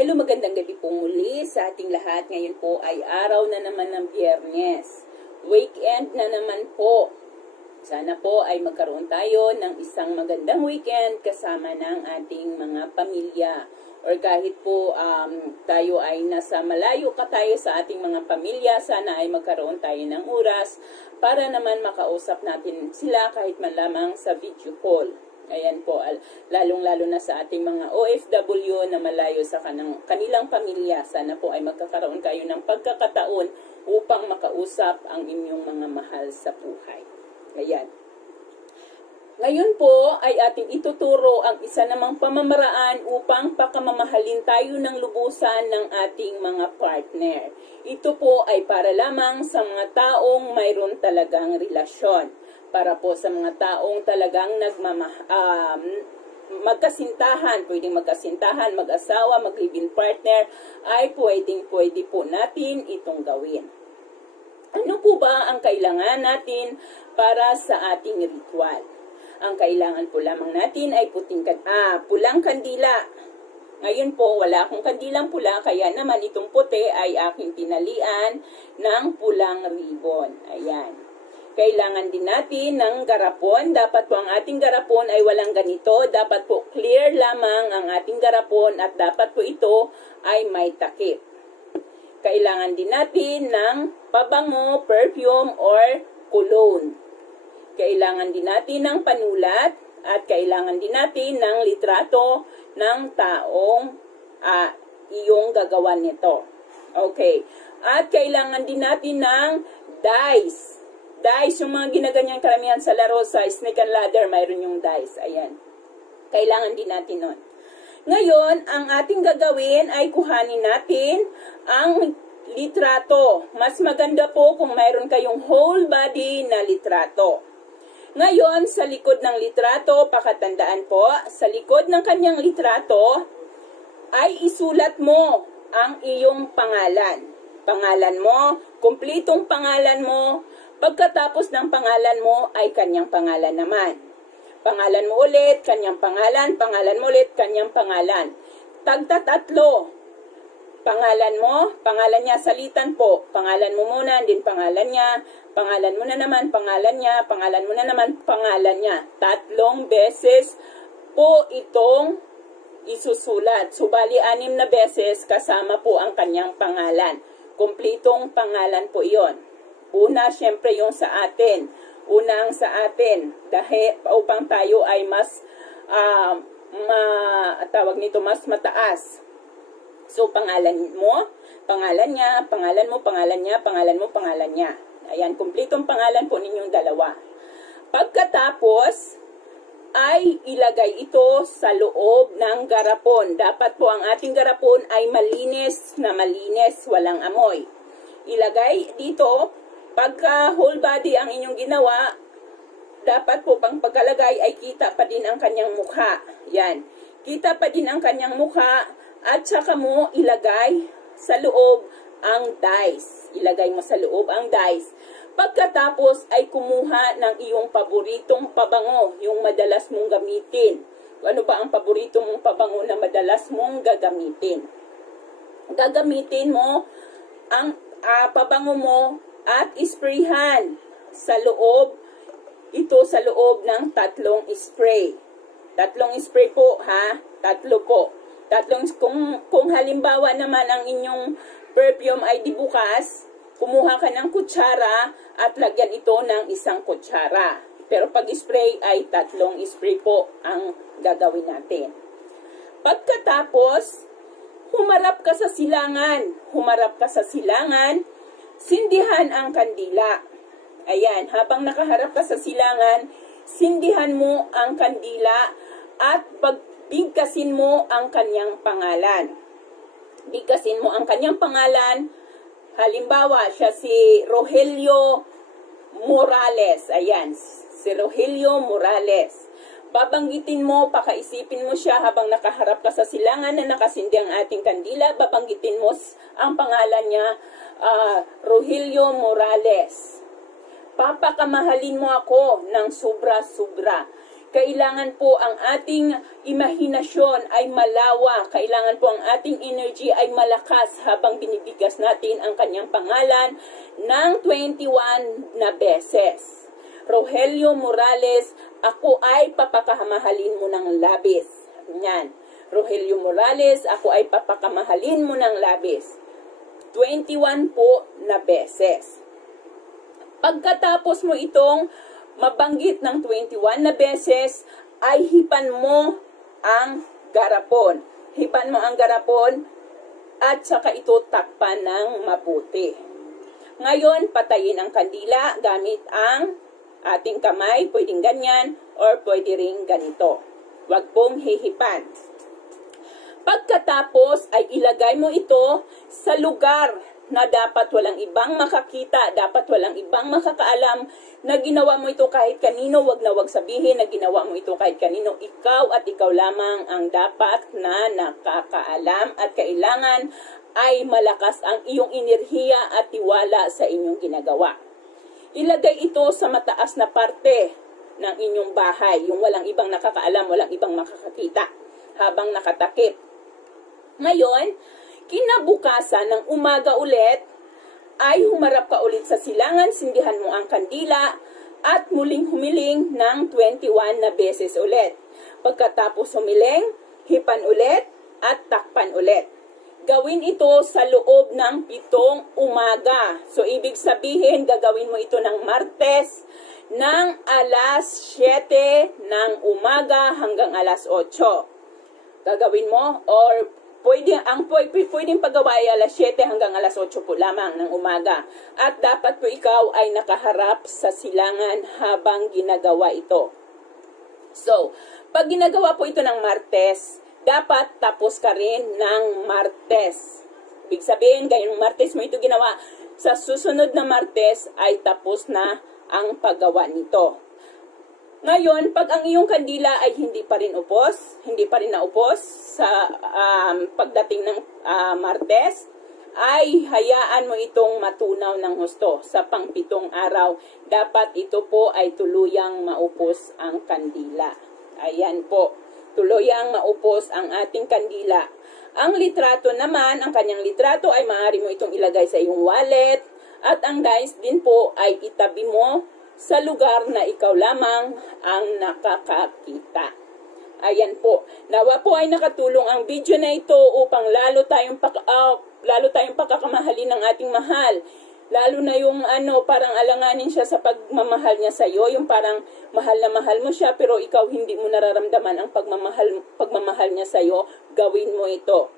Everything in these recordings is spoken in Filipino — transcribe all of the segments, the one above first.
Hello, magandang gabi po muli sa ating lahat. Ngayon po ay araw na naman ng Biyernes. Weekend na naman po. Sana po ay magkaroon tayo ng isang magandang weekend kasama ng ating mga pamilya. Or kahit po tayo ay nasa malayo ka tayo sa ating mga pamilya, sana ay magkaroon tayo ng oras para naman makausap natin sila kahit man lamang sa video call. Ayan po, lalong-lalo na sa ating mga OFW na malayo sa kanilang pamilya. Sana po ay magkakaroon kayo ng pagkakataon upang makausap ang inyong mga mahal sa buhay. Ayan. Ngayon po ay ating ituturo ang isa namang pamamaraan upang pakamamahalin tayo ng lubusan ng ating mga partner. Ito po ay para lamang sa mga taong mayroon talagang relasyon. Para po sa mga taong talagang magkasintahan, pwedeng magkasintahan, mag-asawa, mag-live-in partner, ay pwede po natin itong gawin. Ano po ba ang kailangan natin para sa ating ritual? Ang kailangan po lamang natin ay pulang kandila. Ngayon po, wala akong kandilang pula, kaya naman itong puti ay aking tinalian ng pulang ribbon. Ayan. Kailangan din natin ng garapon. Dapat po ang ating garapon ay walang ganito. Dapat po clear lamang ang ating garapon at dapat po ito ay may takip. Kailangan din natin ng pabango, perfume, or cologne. Kailangan din natin ng panulat at kailangan din natin ng litrato ng taong iyong gagawan nito. Okay. At kailangan din natin ng dice. Dice, yung mga ginaganyan karamihan sa laro sa snake and ladder, mayroon yung dice. Ayan. Kailangan din natin nun. Ngayon, ang ating gagawin ay kuhanin natin ang litrato. Mas maganda po kung mayroon kayong whole body na litrato. Ngayon, sa likod ng litrato, pakatandaan po, sa likod ng kanyang litrato, ay isulat mo ang iyong pangalan. Pangalan mo, kumplitong pangalan mo. Pagkatapos ng pangalan mo ay kanyang pangalan naman. Pangalan mo ulit, kanyang pangalan mo ulit, kanyang pangalan. Tagtatatlo. Pangalan mo, pangalan niya, salitan po. Pangalan mo muna, din pangalan niya. Pangalan mo na naman, pangalan niya. Pangalan mo na naman, pangalan niya. 3 beses po itong isusulat. Subali 6 na beses kasama po ang kanyang pangalan. Kumplitong pangalan po iyon. Una, syempre yung sa atin. Una ang sa atin. Dahil upang tayo ay mas, mas mataas. So, pangalan mo, pangalan niya, pangalan mo, pangalan niya, pangalan mo, pangalan niya. Ayan, kumplitong pangalan po ninyong dalawa. Pagkatapos, ay ilagay ito sa loob ng garapon. Dapat po ang ating garapon ay malinis, walang amoy. Ilagay dito. Pagka whole body ang inyong ginawa, dapat po pang pagkalagay ay kita pa din ang kanyang mukha. Yan. Kita pa din ang kanyang mukha at saka mo ilagay sa loob ang dice. Ilagay mo sa loob ang dice. Pagkatapos ay kumuha ng iyong paboritong pabango, yung madalas mong gamitin. Ano ba ang paborito mong pabango na madalas mong gagamitin? Gagamitin mo ang pabango mo at isprayhan sa loob, ito sa loob ng 3 spray. 3 spray po, ha? 3 po. Kung halimbawa naman ang inyong perfume ay di bukas, kumuha ka ng kutsara at lagyan ito ng 1 kutsara. Pero pag spray ay 3 spray po ang gagawin natin. Pagkatapos, humarap ka sa silangan, sindihan ang kandila. Ayan, habang nakaharap ka sa silangan, sindihan mo ang kandila at bigkasin mo ang kanyang pangalan. Bigkasin mo ang kanyang pangalan. Halimbawa, siya si Rogelio Morales. Ayan, si Rogelio Morales. Babanggitin mo, pakaisipin mo siya habang nakaharap ka sa silangan na nakasindi ang ating kandila. Babanggitin mo ang pangalan niya, Rogelio Morales. Papakamahalin mo ako ng sobra-sobra. Kailangan po ang ating imahinasyon ay malawak. Kailangan po ang ating energy ay malakas habang binibigas natin ang kanyang pangalan ng 21 na beses. Rogelio Morales, ako ay papakamahalin mo ng labis. Yan. Rogelio Morales, ako ay papakamahalin mo ng labis. 21 po na beses. Pagkatapos mo itong mabanggit ng 21 na beses, ay hipan mo ang garapon. Hipan mo ang garapon at saka ito takpan ng mabuti. Ngayon, patayin ang kandila gamit ang ating kamay. Pwedeng ganyan or pwede ring ganito. Huwag pong hihipan. Pagkatapos ay ilagay mo ito sa lugar na dapat walang ibang makakita, dapat walang ibang makakaalam na ginawa mo ito kahit kanino. Wag na wag sabihin na ginawa mo ito kahit kanino. Ikaw at ikaw lamang ang dapat na nakakaalam at kailangan ay malakas ang iyong enerhiya at tiwala sa inyong ginagawa. Ilagay ito sa mataas na parte ng inyong bahay, yung walang ibang nakakaalam, walang ibang makakakita habang nakatakip. Ngayon, kinabukasan ng umaga ulit, ay humarap ka ulit sa silangan, sindihan mo ang kandila, at muling humiling ng 21 na beses ulit. Pagkatapos humiling, hipan ulit, at takpan ulit. Gawin ito sa loob ng 7 umaga. So, ibig sabihin, gagawin mo ito ng Martes, ng alas 7 ng umaga hanggang alas 8. Gagawin mo, or pwedeng paggawa ay alas 7 hanggang alas 8 po lamang ng umaga. At dapat po ikaw ay nakaharap sa silangan habang ginagawa ito. So, pag ginagawa po ito ng Martes, dapat tapos ka rin ng Martes. Ibig sabihin, gayong Martes mo ito ginawa, sa susunod na Martes ay tapos na ang paggawa nito. Ngayon, pag ang iyong kandila ay hindi pa rin naupos sa pagdating ng Martes, ay hayaan mo itong matunaw ng husto sa pang-7 araw. Dapat ito po ay tuluyang maupos ang kandila. Ayan po, tuluyang maupos ang ating kandila. Ang litrato naman, ang kanyang litrato ay maaari mo itong ilagay sa iyong wallet, at ang dice din po ay itabi mo sa lugar na ikaw lamang ang nakakakita. Ayan po. Nawa po ay nakatulong ang video na ito upang lalo tayong pagkakamahalin ng ating mahal. Lalo na yung parang alanganin siya sa pagmamahal niya sa iyo, yung parang mahal na mahal mo siya pero ikaw hindi mo nararamdaman ang pagmamahal niya sa iyo. Gawin mo ito.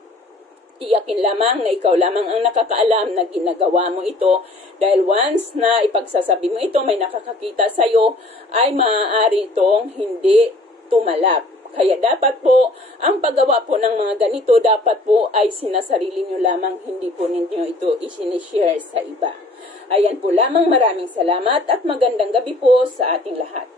Tiyakin lamang na ikaw lamang ang nakakaalam na ginagawa mo ito, dahil once na ipagsasabi mo ito, may nakakakita sa iyo, ay maaari itong hindi tumalab. Kaya dapat po, ang paggawa po ng mga ganito, dapat po ay sinasarili nyo lamang, hindi po ninyo ito isinishare sa iba. Ayan po lamang, maraming salamat at magandang gabi po sa ating lahat.